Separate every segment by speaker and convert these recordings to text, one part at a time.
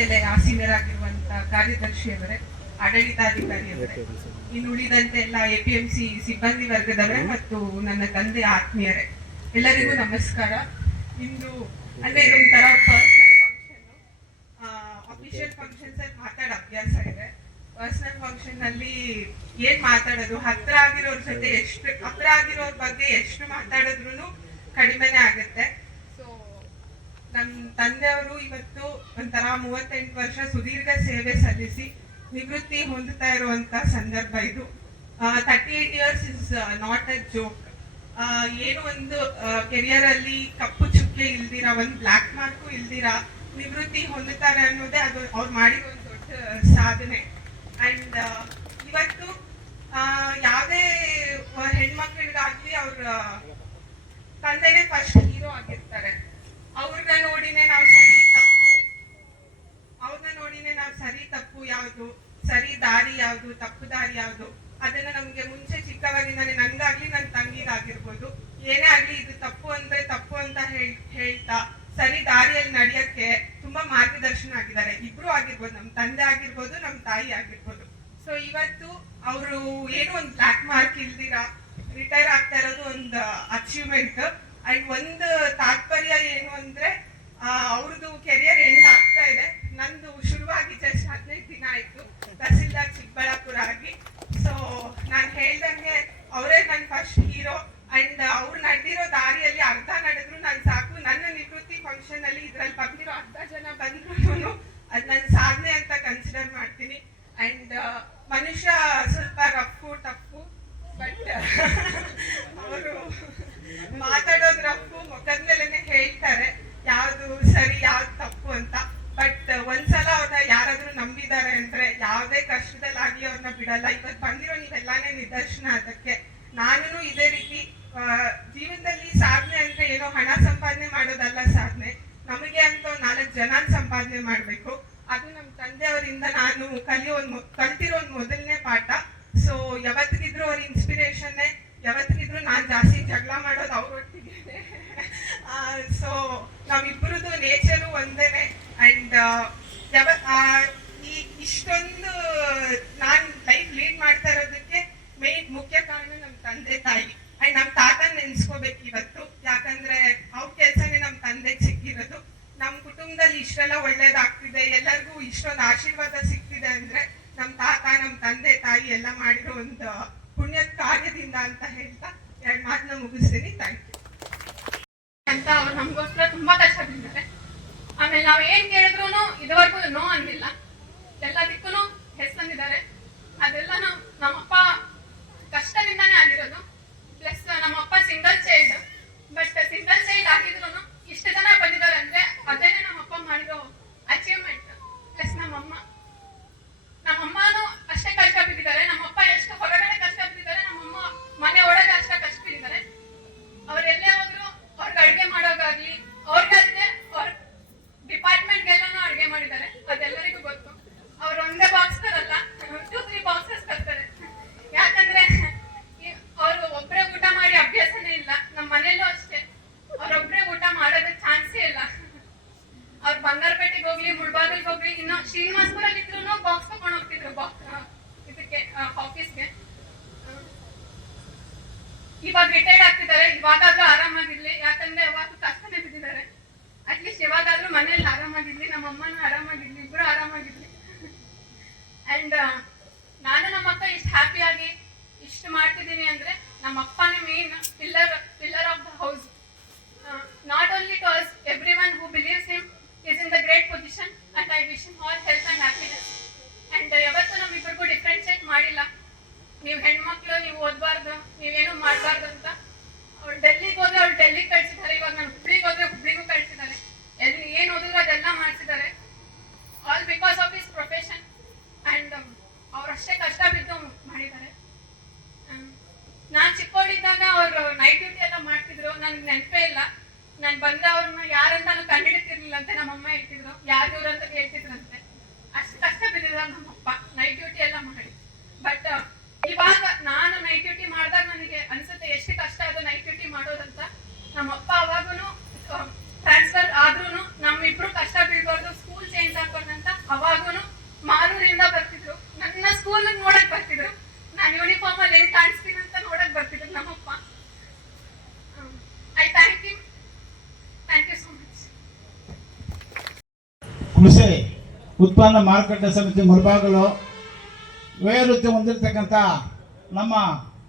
Speaker 1: ಮೇಲೆ ಸೀನಿಯರ್ ಆಗಿರುವಂತ ಕಾರ್ಯದರ್ಶಿಯವರೇ ಆಡಳಿತಾಧಿಕಾರಿಯವರೇ. ಇನ್ನು ಉಳಿದಂತೆ ಎಲ್ಲ ಎಪಿಎಂಸಿ ಸಿಬ್ಬಂದಿ ವರ್ಗದವರೇ ಮತ್ತು ನನ್ನ ತಂದೆ ಆತ್ಮೀಯರೇ. ಎಲ್ಲರಿಗೂ ನಮಸ್ಕಾರ. ಇಂದು ಅಂದ್ರೆ ಇದೊಂಥರ ಪರ್ಸನಲ್ ಫಂಕ್ಷನ್ ಅಫಿಷಿಯಲ್ ಫಂಕ್ಷನ್ಸ್ ಅಲ್ಲಿ ಮಾತಾಡೋ ಅಭ್ಯಾಸ ಇದೆ. ಪರ್ಸನಲ್ ಫಂಕ್ಷನ್ ಅಲ್ಲಿ ಏನ್ ಮಾತಾಡೋದು? ಹತ್ರ ಆಗಿರೋರ್ ಜೊತೆ ಎಷ್ಟು ಹತ್ರ ಆಗಿರೋರ್ ಬಗ್ಗೆ ಎಷ್ಟು ಮಾತಾಡಿದ್ರು ಕಡಿಮೆನೇ ಆಗುತ್ತೆ. ಸೊ ನಮ್ ತಂದೆಯವರು ಇವತ್ತು ಒಂಥರ ಮೂವತ್ತೆಂಟು ವರ್ಷ ಸುದೀರ್ಘ ಸೇವೆ ಸಲ್ಲಿಸಿ ನಿವೃತ್ತಿ ಹೊಂದುತ್ತಾ ಇರುವಂತ ಸಂದರ್ಭ ಇದು. Thirty eight years is not a joke ಏನು ಒಂದು ಕೆರಿಯರ್ ಅಲ್ಲಿ ಕಪ್ಪು ಚುಕ್ಕೆ ಇಲ್ದಿರ, ಒಂದು ಬ್ಲಾಕ್ ಮಾರ್ಕು ಇಲ್ದಿರ, ನಿವೃತ್ತಿ ಹೊಂದುತ್ತಾರೆ ಅನ್ನೋದೇ ಅದು ಅವ್ರು ಮಾಡಿರೋ ಒಂದು ದೊಡ್ಡ ಸಾಧನೆ ಅಂಡ್ ಇವತ್ತು ಆ, ಯಾವುದೇ ಹೆಣ್ಮಕ್ಳಿಗಾಗ್ಲಿ ಅವ್ರ ತಂದೆನೇ ಫಸ್ಟ್ ಹೀರೋ ಆಗಿರ್ತಾರೆ ಅವ್ರನ್ನ ನೋಡಿನೇ ನಾವು ಸರಿ ತಪ್ಪು ಅವ್ರನ್ನ ನೋಡಿನೇ ನಾವು ಸರಿ ತಪ್ಪು ಯಾವುದು ಸರಿ ದಾರಿ ಯಾವುದು ತಪ್ಪು ದಾರಿ ಯಾವುದು ಅದನ್ನ ನಮ್ಗೆ ಮುಂಚೆ ಚಿಕ್ಕವಾಗಿಂದಾನೆ. ನಂಗಾಗ್ಲಿ ನನ್ನ ತಂಗಿಗಾಗಿರ್ಬೋದು. ಏನೇ ಆಗ್ಲಿ ಇದು ತಪ್ಪು ಅಂದ್ರೆ ತಪ್ಪು ಅಂತ ಹೇಳ್, ಹೇಳ್ತಾ, ಸರಿ, ದಾರಿಯಲ್ಲಿ ನಡೆಯಕ್ಕೆ ತುಂಬಾ ಮಾರ್ಗದರ್ಶನ ಆಗಿದ್ದಾರೆ. ಇಬ್ರು ಆಗಿರ್ಬೋದು. ನಮ್ ತಂದೆ ಆಗಿರ್ಬೋದು, ನಮ್ ತಾಯಿ ಆಗಿರ್ಬೋದು. ಸೊ ಇವತ್ತು ಅವರು ಏನು ಒಂದು ಬ್ಲಾಕ್ ಮಾರ್ಕ್ ಇಲ್ದಿರ? ರಿಟೈರ್ ಆಗ್ತಾ ಇರೋದು ಒಂದು ಅಚೀವ್ಮೆಂಟ್ ಅಂಡ್ ಒಂದು ತಾತ್ಪರ್ಯ ಏನು ಅಂದ್ರೆ ಅವ್ರದ್ದು ಕೆರಿಯರ್ ಎಂಡ್ ಆಗ್ತಾ ಇದೆ. ನಂದು ಶುರುವಾಗಿ ಜಸ್ಟ್ ಹದಿನೈದು ದಿನ ಆಯ್ತು. ತಹಸೀಲ್ದಾರ್ ಚಿಕ್ಕಬಳ್ಳಾಪುರ ನೀವೆಲ್ಲಾನೇ ನಿದರ್ಶನ ಅದಕ್ಕೆ. ನಾನು ಇದೇ ರೀತಿ ಜೀವನದಲ್ಲಿ ಸಾಧನೆ ಅಂದ್ರೆ ಏನೋ ಹಣ ಸಂಪಾದನೆ ಮಾಡೋದಲ್ಲ ಸಾಧನೆ. ನಮಗೆ ಅಂತ ನಾಲ್ಕು ಜನ ಸಂಪಾದನೆ ಮಾಡ್ಬೇಕು. ಅದು ನಮ್ಮ ತಂದೆಯವರಿಂದ ನಾನು ಕಲಿಯೋ ಕಲ್ತಿರೋ ಮೊದಲನೇ ಪಾಠ. ಸೊ ಯಾವತ್ತಿಗಿದ್ರು ಅವ್ರ ಇನ್ಸ್ಪಿರೇಷನ್ನೇ ಯಾವತ್ತಿಗಿದ್ರು ನಾನ್ ಜಾಸ್ತಿ ಜಗಳ ಮಾಡೋದು ಅವ್ರೊಟ್ಟಿಗೆ ಸೊ ನಾವಿಬ್ಬರದು ನೇಚರು ಒಂದೇನೆ ಅಂಡ್ ಯಾವ ಆ, ಈ ಇಷ್ಟೊಂದು ನಾನ್ ಲೈಫ್ ಲೀಡ್ ಮಾಡ್ತಾ ಇರೋದಕ್ಕೆ ಮೇನ್ ಮುಖ್ಯ ಕಾರಣ ನಮ್ಮ ತಂದೆ ತಾಯಿ ಅಂಡ್ ನಮ್ಮ ತಾತ ನೆನ್ಸ್ಕೋಬೇಕು ಇವತ್ತು ಯಾಕಂದ್ರೆ ಅವ್ರ ಕೆಲ್ಸನೇ ನಮ್ಮ ತಂದೆಗೆ ಸಿಕ್ಕಿರೋದು ನಮ್ಮ ಕುಟುಂಬದಲ್ಲಿ ಇಷ್ಟೆಲ್ಲ ಒಳ್ಳೇದಾಗ್ತಿದೆ ಎಲ್ಲರಿಗೂ ಇಷ್ಟೊಂದು ಆಶೀರ್ವಾದ ಸಿಗ್ತಿದೆ ಅಂದ್ರೆ ನಮ್ಮ ತಾತ ನಮ್ಮ ತಂದೆ ತಾಯಿ ಎಲ್ಲ ಮಾಡಿರೋ ಒಂದು ಪುಣ್ಯದ ಕಾರ್ಯದಿಂದ ಅಂತ ಹೇಳ್ತಾ ಎರಡು ಮಾತನ್ನ ಮುಗಿಸ್ತೀನಿ. ಥ್ಯಾಂಕ್ ಯು
Speaker 2: ಅಂತ ಅವ್ರು ನಮಗೋಸ್ಕರ ತುಂಬಾ ಕಷ್ಟ ಬಂದಿದೆ ಆಮೇಲೆ ನಾವ್ ಏನ್ ಕೇಳಿದ್ರು ಇದುವರೆಗೂ ನೋ ಅಂದಿಲ್ಲ ಎಲ್ಲದಕ್ಕೂ ಹೆಸ್ ಬಂದಿದ್ದಾರೆ. ಅದೆಲ್ಲ ನಾವು ನಮ್ಮಪ್ಪ ಕಷ್ಟದಿಂದಾನೇ ಆಗಿರೋದು ಪ್ಲಸ್ ನಮ್ಮಪ್ಪ single child but single child ಆಗಿದ್ರು ಇಷ್ಟು ಜನ ಬಂದಿದ್ದಾರೆ ಅಂದ್ರೆ ಅದೇನೆ ನಮ್ಮಪ್ಪ ಮಾಡಿರೋ ಅಚೀವ್ಮೆಂಟ್ ಪ್ಲಸ್ ನಮ್ಮಮ್ಮ ನಮ್ಮಮ್ಮನೂ ಅಷ್ಟೇ ಕಷ್ಟ ಬಿದ್ದಿದ್ದಾರೆ ನಮ್ಮಪ್ಪ ಎಷ್ಟು ಹೊರಗಡೆ ಕಷ್ಟ ಬಿದ್ದಿದ್ದಾರೆ ನಮ್ಮಮ್ಮ ಮನೆ ಒಳಗೆ ಅಷ್ಟೇ ಕಷ್ಟ ಬಿದ್ದಿದ್ದಾರೆ ಅವ್ರೆಲ್ಲೇ ಹೋದ್ರು ಅವ್ರಿಗೆ ಅಡ್ಗೆ ಮಾಡೋಗಾಗ್ಲಿ ಅವ್ರಿಗಲ್ದೆ ಅವ್ರ ಡಿಪಾರ್ಟ್ಮೆಂಟ್ಗೆಲ್ಲಾನು ಅಡ್ಗೆ ಮಾಡಿದ್ದಾರೆ ಅದೆಲ್ಲರಿಗೂ ಗೊತ್ತು ಅವ್ರು ಒಂದೇ ಬಾಕ್ಸ್ ತರಲ್ಲ ಟೂ ತ್ರೀ ಬಾಕ್ಸಸ್ ತರ್ತಾರೆ ಯಾಕಂದ್ರೆ ಅವರು ಒಬ್ರೇ ಊಟ ಮಾಡಿ ಅಭ್ಯಾಸನೇ ಇಲ್ಲ ನಮ್ಮ ಮನೆಯಲ್ಲೂ ಅಷ್ಟೇ ಅವ್ರೊಬ್ರೇ ಊಟ ಮಾಡೋದಕ್ಕೆ ಚಾನ್ಸೇ ಇಲ್ಲ ಅವ್ರು ಬಂಗಾರಪೇಟೆಗೆ ಹೋಗ್ಲಿ ಮುಳ್ಬಾಗಿಲ್ಗೆ ಹೋಗ್ಲಿ ಇನ್ನು ಶ್ರೀನಿವಾಸಪುರಲ್ಲಿ ಇದ್ರು ಬಾಕ್ಸ್ ತಗೊಂಡು ಹೋಗ್ತಿದ್ರು ಬಾಕ್ಸ್ ಇದಕ್ಕೆ ಆಫೀಸ್ಗೆ ಇವಾಗ ರಿಟೈರ್ಡ್ ಆಗ್ತಿದ್ದಾರೆ. ಇವಾಗಾದ್ರೂ ಆರಾಮಾಗಿರ್ಲಿ. ಯಾಕಂದ್ರೆ ಯಾವಾಗ ಕಷ್ಟನೇ ಬಿದ್ದಿದ್ದಾರೆ ಅಟ್ಲೀಸ್ಟ್ ಇವಾಗಾದ್ರೂ ಮನೇಲಿ ಆರಾಮಾಗಿರ್ಲಿ. ನಮ್ಮ ಅಮ್ಮನೂ ಆರಾಮಾಗಿರ್ಲಿ. ಇಬ್ರು ಆರಾಮಾಗಿರ್ಲಿ. ಅಂಡ್ ನಾನು ನಮ್ಮ ಅಕ್ಕ ಇಷ್ಟು ಹ್ಯಾಪಿಯಾಗಿ ಇಷ್ಟು ಮಾಡ್ತಿದ್ದೀನಿ ಅಂದ್ರೆ ನಮ್ಮ ಅಪ್ಪನೇ main pillar pillar of the house not only to us everyone who believes him is in the great position and I wish all health and happiness and ಯಾವತ್ತೂ ನಮ್ಮಿಬ್ಬರಿಗೂ ಡಿಫ್ರೆನ್ಶಿಯೇಟ್ ಮಾಡಿಲ್ಲ. ನೀವು ಹೆಣ್ಮಕ್ಳು, ನೀವು ಓದಬಾರ್ದು, ನೀವೇನು ಮಾಡಬಾರ್ದು ಅಂತ ಅವ್ಳು ಡೆಲ್ಲಿಗೆ ಹೋದ್ರೆ ಅವ್ಳು ಡೆಲ್ಲಿಗೆ ಕಳ್ಸಿದ್ದಾರೆ ಇವಾಗ ನಾನು ಹುಬ್ಳಿಗೆ ಹೋದ್ರೆ ಹುಬ್ಳಿಗೂ ಕಳ್ಸಿದ್ದಾರೆ ಎಲ್ಲಿ ಏನು ಓದಿದ್ರು ಅದೆಲ್ಲ ಮಾಡಿಸಿದ್ದಾರೆ all because of his profession and ಅವ್ರಷ್ಟೇ ಕಷ್ಟ ಬಿದ್ದು ಮಾಡಿದ್ದಾರೆ ನಾನು ಚಿಕ್ಕವಳಿದ್ದಾಗ ಅವರು ನೈಟ್ ಡ್ಯೂಟಿ ಎಲ್ಲ ಮಾಡ್ತಿದ್ರು ನನ್ಗೆ ನೆನಪೇ ಇಲ್ಲ ನಾನು ಬಂದ್ರೆ ಅವ್ರನ್ನ ಯಾರಂತಾನು ಕಂಡಿಡಿತಿರ್ಲಿಲ್ಲ ಅಂತ ನಮ್ಮಮ್ಮ ಹೇಳ್ತಿದ್ರು ಯಾರು ಇವ್ರು ಅಂತ ಹೇಳ್ತಿದ್ರಂತೆ ಅಷ್ಟು ಕಷ್ಟ ಬಿದ್ದಿದ್ರು ನಮ್ಮಪ್ಪ ನೈಟ್ ಡ್ಯೂಟಿ ಎಲ್ಲ ಮಾಡಿ ಬಟ್ ಇವಾಗ ನಾನು ನೈಟ್ ಡ್ಯೂಟಿ ಮಾಡಿದಾಗ ನನಗೆ ಅನ್ಸುತ್ತೆ ಎಷ್ಟು ಕಷ್ಟ ಅದು ನೈಟ್ ಡ್ಯೂಟಿ ಮಾಡೋದಂತ ನಮ್ಮಪ್ಪ ಅವಾಗೂ ಟ್ರಾನ್ಸ್ಫರ್ ಆದ್ರೂ ನಮ್ಮಿಬ್ರು ಕಷ್ಟ ಬೀಳ್ಬಾರ್ದು
Speaker 3: ಕೃಷಿ ಉತ್ಪನ್ನ ಮಾರುಕಟ್ಟೆ ಸಮಿತಿ ಮುಳಬಾಗಲು ವೈರುತ್ಯ ಹೊಂದಿರತಕ್ಕಂಥ ನಮ್ಮ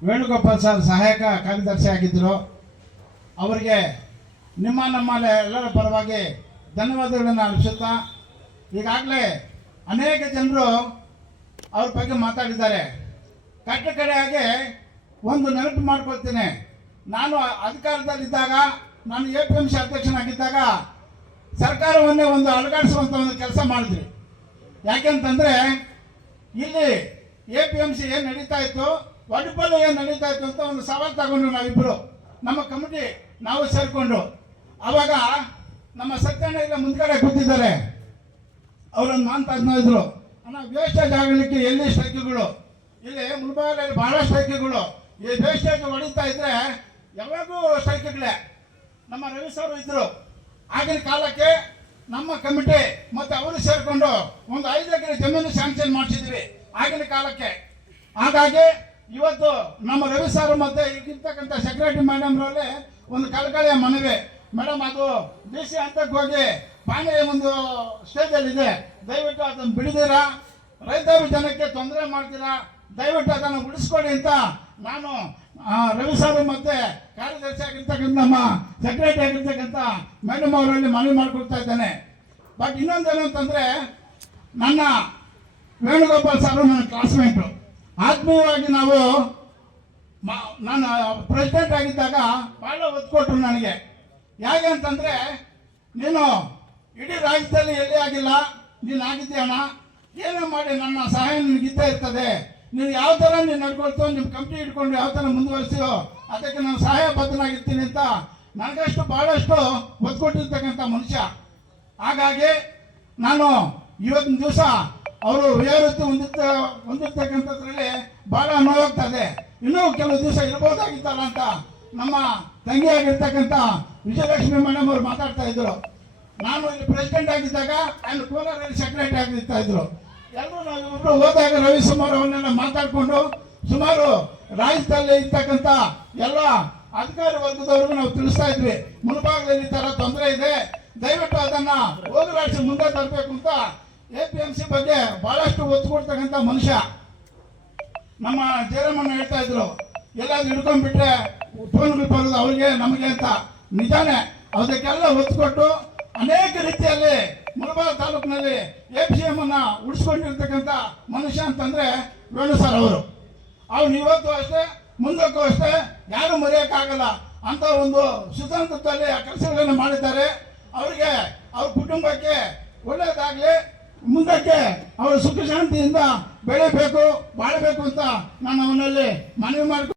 Speaker 3: ವೇಣುಗೋಪಾಲ್ ಸರ್ ಸಹಾಯಕ ಕಾರ್ಯದರ್ಶಿ ಆಗಿದ್ದರು. ಅವರಿಗೆ ನಿಮ್ಮ ನಮ್ಮ ಎಲ್ಲರ ಪರವಾಗಿ ಧನ್ಯವಾದಗಳನ್ನು ಅರ್ಪಿಸುತ್ತಾ, ಈಗಾಗಲೇ ಅನೇಕ ಜನರು ಅವ್ರ ಬಗ್ಗೆ ಮಾತಾಡಿದ್ದಾರೆ. ಕಟ್ಟ ಕಡೆಯಾಗಿ ಒಂದು ನೆನಪು ಮಾಡ್ಕೊಳ್ತೇನೆ. ನಾನು ಅಧಿಕಾರದಲ್ಲಿದ್ದಾಗ, ನಾನು ಎ ಪಿ ಎಂ ಸಿ ಅಧ್ಯಕ್ಷನಾಗಿದ್ದಾಗ ಸರ್ಕಾರವನ್ನೇ ಒಂದು ಅಲುಗಾಡಿಸುವಂಥ ಒಂದು ಕೆಲಸ ಮಾಡಿದ್ವಿ ಯಾಕೆಂತಂದರೆ, ಇಲ್ಲಿ ಎ ಪಿ ಎಂ ಸಿ ಏನು ನಡೀತಾ ಇತ್ತು ವಾಲಿಬಾಲ್ ಏನು ನಡೀತಾ ಇತ್ತು ಅಂತ ಒಂದು ಸವಾಲು ತಗೊಂಡು ನಾವಿಬ್ಬರು ನಮ್ಮ ಕಮಿಟಿ, ನಾವು ಸೇರಿಕೊಂಡು. ಆವಾಗ ನಮ್ಮ ಸತ್ಯಣ್ಣ ಇಲ್ಲ ಮುಂದ್ಗಡೆ ಕೂತಿದ್ದಾರೆ. ಅವರನ್ನು ಮಾತಾಡ್ತಾ ಇದ್ರು. ಅಣ್ಣ ವೇಸ್ಟೇಜ್ ಆಗಲಿಕ್ಕೆ ಎಲ್ಲಿ ಸ್ಟ್ರೈಕ್ಗಳು ಇಲ್ಲಿ ಮುಲ್ಬಾಗಲಲ್ಲಿ ಬಹಳ ಸ್ಟ್ರೈಕ್ಗಳು ಈ ವೇಸ್ಟೇಜ್ ಹೊಡಿತಾ ಇದ್ರೆ ಯಾವಾಗೂ ಸ್ಟ್ರೈಕ್ಗಳೇ ನಮ್ಮ ರವಿ ಸರ್ ಇದ್ರು. ಆಗಿನ ಕಾಲಕ್ಕೆ ನಮ್ಮ ಕಮಿಟಿ ಮತ್ತೆ ಅವರು ಸೇರಿಕೊಂಡು ಒಂದು ಐದು ಎಕರೆ ಜಮೀನು ಸ್ಯಾಂಕ್ಷನ್ ಮಾಡಿಸಿದ್ವಿ ಆಗಿನ ಕಾಲಕ್ಕೆ. ಹಾಗಾಗಿ ಇವತ್ತು ನಮ್ಮ ರವಿ ಸರ್ ಮತ್ತೆ ಈಗಿರ್ತಕ್ಕಂಥ ಸೆಕ್ರೆಟರಿ ಮೇಡಮ್ರಲ್ಲಿ ಒಂದು ಕಳಕಳಿಯ ಮನವಿ. ಮೇಡಮ್ ಅದು ಡಿ ಸಿ ಹಂತಕ್ಕೆ ಹೋಗಿ ಬಾಂಡೆ ಒಂದು ಸ್ಟೇಜಲ್ಲಿದೆ ದಯವಿಟ್ಟು ಅದನ್ನು ಬಿಡಿದಿರಾ. ರೈತಾಪಿ ಜನಕ್ಕೆ ತೊಂದರೆ ಮಾಡ್ತೀರಾ? ದಯವಿಟ್ಟು ಅದನ್ನು ಉಳಿಸ್ಕೊಡಿ ಅಂತ ನಾನು ಆ, ರವಿ ಸರ್ ಮತ್ತೆ ಕಾರ್ಯದರ್ಶಿ ಆಗಿರ್ತಕ್ಕಂಥ ನಮ್ಮ ಸೆಕ್ರೆಟರಿ ಆಗಿರ್ತಕ್ಕಂಥ ಮೇಡಮ್ ಅವರಲ್ಲಿ ಮನವಿ ಮಾಡಿಕೊಡ್ತಾ ಇದ್ದೇನೆ. ಬಟ್ ಇನ್ನೊಂದೇನು ಅಂತಂದರೆ ನನ್ನ ವೇಣುಗೋಪಾಲ್ ಸರ್ ನನ್ನ ಕ್ಲಾಸ್ಮೇಟು ಆತ್ಮೀಯವಾಗಿ ನಾವು ನಾನು ಪ್ರೆಸಿಡೆಂಟ್ ಆಗಿದ್ದಾಗ ಭಾಳ ಒತ್ತು ಕೊಟ್ಟರು ನನಗೆ. ಹೇಗೆ ಅಂತಂದ್ರೆ ನೀನು ಇಡೀ ರಾಜ್ಯದಲ್ಲಿ ಎಲ್ಲಿ ಆಗಿಲ್ಲ ನೀನು ಆಗಿದ್ದೀಯಣ್ಣ ಏನೇ ಮಾಡಿ ನನ್ನ ಸಹಾಯ ನಿನಗಿದ್ದೇ ಇರ್ತದೆ. ನೀನು ಯಾವ ಥರ ನೀವು ನಡ್ಕೊಳ್ತೋ ನಿಮ್ಮ ಕಂಪ್ನಿ ಇಟ್ಕೊಂಡು ಯಾವ ಥರ ಮುಂದುವರಿಸ್ತೀವೋ ಅದಕ್ಕೆ ನಾನು ಸಹಾಯ ಬದ್ಧನಾಗಿರ್ತೀನಿ ಅಂತ ನನಗಷ್ಟು ಭಾಳಷ್ಟು ಒತ್ತು ಕೊಟ್ಟಿರ್ತಕ್ಕಂಥ ಮನುಷ್ಯ. ಹಾಗಾಗಿ ನಾನು ಇವತ್ತಿನ ದಿವಸ ಅವರು ವೃತ್ತಿ ಹೊಂದಿರ್ತ ಹೊಂದಿರ್ತಕ್ಕಂಥದ್ರಲ್ಲಿ ಬಹಳ ನೋವಾಗ್ತದೆ ಇನ್ನೂ ಕೆಲವು ದಿವಸ ಇರ್ಬೋದಾಗಿತ್ತಲ್ಲ ಅಂತ ನಮ್ಮ ತಂಗಿಯಾಗಿರ್ತಕ್ಕಂಥ ವಿಜಯಲಕ್ಷ್ಮಿ ಮೇಡಮ್ ಅವರು ಮಾತಾಡ್ತಾ ಇದ್ರು. ನಾನು ಇಲ್ಲಿ ಪ್ರೆಸಿಡೆಂಟ್ ಆಗಿದ್ದಾಗ ಅಲ್ಲಿ ಕೋಲಾರಲ್ಲಿ ಸೆಕ್ರೆಟರಿ ಆಗಿರ್ತಾ ಇದ್ರು. ಎಲ್ಲರೂ ಹೋದಾಗ ರವಿ ಸುಮಾರು ಅವನ್ನೆಲ್ಲ ಮಾತಾಡಿಕೊಂಡು ಸುಮಾರು ರಾಜ್ಯದಲ್ಲಿ ಇರ್ತಕ್ಕಂಥ ಎಲ್ಲ ಅಧಿಕಾರಿ ವರ್ಗದವ್ರಿಗೂ ನಾವು ತಿಳಿಸ್ತಾ ಇದ್ವಿ. ಮುನ್ಭಾಗದಲ್ಲಿ ಈ ತರ ತೊಂದರೆ ಇದೆ. ದಯವಿಟ್ಟು ಅದನ್ನ ಹೋಗಲಾಡಿಸಿ ಮುಂದೆ ತರಬೇಕು ಅಂತ ಎ ಪಿ ಎಂ ಸಿ ಬಗ್ಗೆ ಬಹಳಷ್ಟು ಒತ್ತು ಕೊಡ್ತಕ್ಕಂಥ ಮನುಷ್ಯ. ನಮ್ಮ ಜಯರಾಮಣ್ಣ ಹೇಳ್ತಾ ಇದ್ರು. ಎಲ್ಲಾದ್ರೂ ಹಿಡ್ಕೊಂಡ್ಬಿಟ್ರೆ ಫೋನ್ಗಳು ಬರೋದು ಅವ್ರಿಗೆ, ನಮಗೆ ಅಂತ. ನಿಜಾನೇ, ಅದಕ್ಕೆಲ್ಲ ಒತ್ತು ಕೊಟ್ಟು ಅನೇಕ ರೀತಿಯಲ್ಲಿ ಮುಳಬಾಗ ತಾಲೂಕಿನಲ್ಲಿ ಎ ಪಿ ಎಂ ಅನ್ನ ಉಳಿಸ್ಕೊಂಡಿರ್ತಕ್ಕಂಥ ಮನುಷ್ಯ ಅಂತಂದ್ರೆ ವೇಣು ಸರ್ ಅವರು. ಅವ್ನು ಇವತ್ತು ಅಷ್ಟೇ, ಮುಂದಕ್ಕೂ ಅಷ್ಟೇ ಯಾರು ಮರೆಯೋಕ್ಕಾಗಲ್ಲ. ಅಂತ ಒಂದು ಸುತಂತ್ರದಲ್ಲಿ ಆ ಮಾಡಿದ್ದಾರೆ. ಅವರಿಗೆ ಅವ್ರ ಕುಟುಂಬಕ್ಕೆ ಒಳ್ಳೆಯದಾಗಲಿ ಮುಂದಕ್ಕೆ ಅವರು ಸುಖ ಶಾಂತಿಯಿಂದ ಬೆಳಿಬೇಕು, ಬಾಳಬೇಕು ಅಂತ ನಾನು ಅವನಲ್ಲಿ ಮನವಿ ಮಾಡಿ